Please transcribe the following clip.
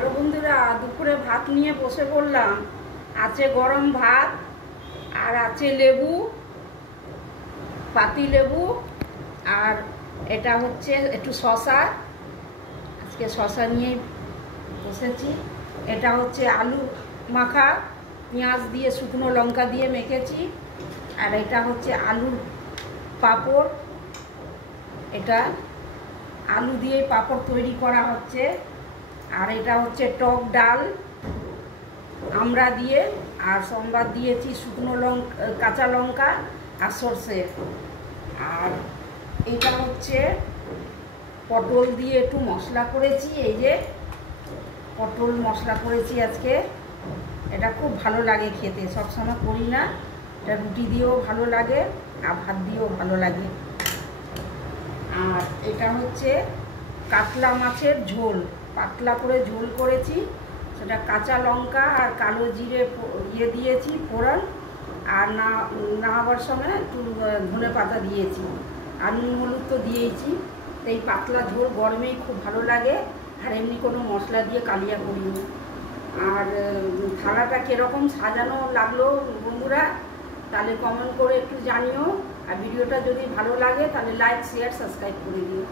Hello বন্ধুরা, দুপুরে ভাত নিয়ে বসে পড়লাম। আছে গরম ভাত আর আছে লেবু, পাতি লেবু, আর এটা হচ্ছে একটু শসা। আজকে শসা নিয়েই বসেছি। এটা হচ্ছে আলু মাখা, পেঁয়াজ দিয়ে শুকনো লঙ্কা দিয়ে মেখেছি। আর এটা হচ্ছে আলুর পাঁপড়। এটা আলু দিয়ে পাঁপড় তৈরি করা হচ্ছে। আর এটা হচ্ছে টক ডাল আমড়া দিয়ে, আর সম্বাদ দিয়েছি শুকনো লঙ্কা, কাঁচা লঙ্কা আর সর্ষে। আর এটা হচ্ছে পটল দিয়ে একটু মশলা করেছি। এই যে পটল মশলা করেছি আজকে। এটা খুব ভালো লাগে খেতে, সবসময় করি না। এটা রুটি দিয়েও ভালো লাগে আর ভাত দিয়েও ভালো লাগে। আর এটা হচ্ছে কাতলা মাছের ঝোল, পাতলা করে ঝোল করেছি। সেটা কাঁচা লঙ্কা আর কালো জিরে দিয়েছি ফোড়ন, আর না হওয়ার সময় একটু ধনে পাতা দিয়েছি, আর নুন হলুদ তো দিয়েছি। এই পাতলা ঝোল গরমেই খুব ভালো লাগে, আর এমনি কোনো মশলা দিয়ে কালিয়া করিনি। আর থালাটা কীরকম সাজানো লাগলো বন্ধুরা, তাহলে কমেন্ট করে একটু জানিও। আর ভিডিওটা যদি ভালো লাগে তাহলে লাইক, শেয়ার, সাবস্ক্রাইব করে দিও।